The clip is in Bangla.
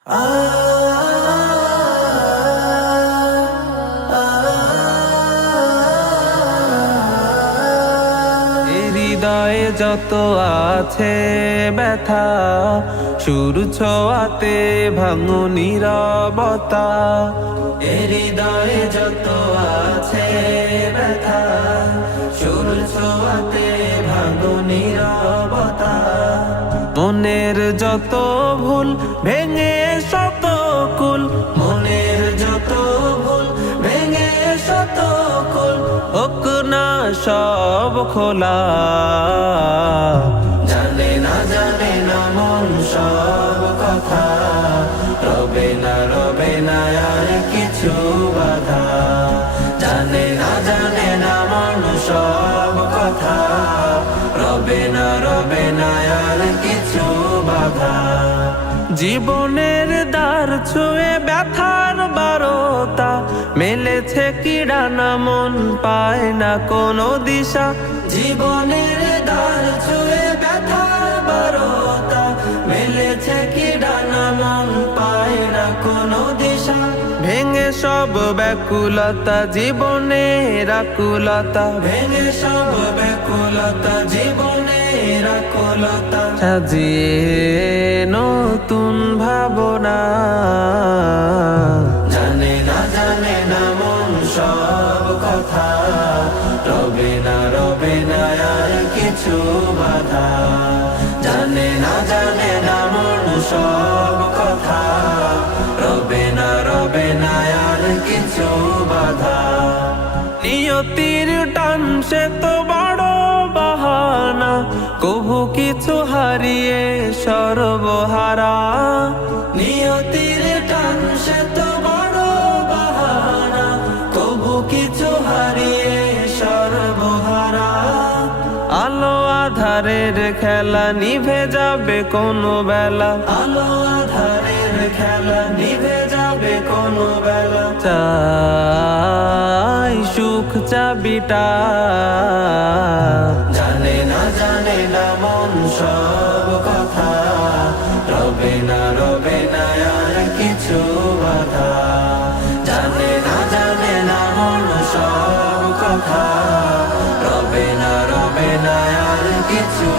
হৃদয়ে যত আছে ব্যথা, সুর ছোঁয়াতে ভাঙো নীরবতা। হৃদয়ে যত আছে ব্যথা, সুর ছোঁয়াতে ভাঙো নীরবতা। মনের যত ভুল ভেঙে শত কুল, মনের যত ভুল ভেঙে শত কুল, হোক না সব খোলা। জানে না মন সব কথা, রবে না আর কিছু বাধা। জানে না মন সব কথা, রবে না আর কিছু বাধা। জীবনের দ্বার ছুঁয়ে ব্যথার বারতা, মেলেছে কি ডানা মন পায় না কোনো দিশা। জীবনের দ্বার ছুঁয়ে ব্যথার বারতা, মেলেছে কি ডানা মন পায় না কোনো দিশা। ভেঙে সব ব্যাকুলতা জীবনের আকুলতা, ভেঙে সব ব্যাকুলতা জীবনের আকুলতা। সাজিয়ে নতুন ভাবনা, জানে না মন সব কথা, রবে না আর কিছু বাধা। জানে না মন সব কথা, রবে না আর কিছু বাধা। নিয়তির টান সে তো বড় বাহানা, কবু কিছু হারিয়ে সর্বহারা। নিয়তির টান সে তো বড় বাহানা, কবু কিছু হারিয়ে সর্বহারা। আলো আধারের খেলা নিভে যাবে কোনো বেলা, আলো আধারের খেলা নিভে যাবে কোনো বেলা। চাই সুখ চাবিটা, জানে না মন সব কথা, রবে না আর কিছু বাধা। জানে না মন সব কথা, রবে না আর কিছু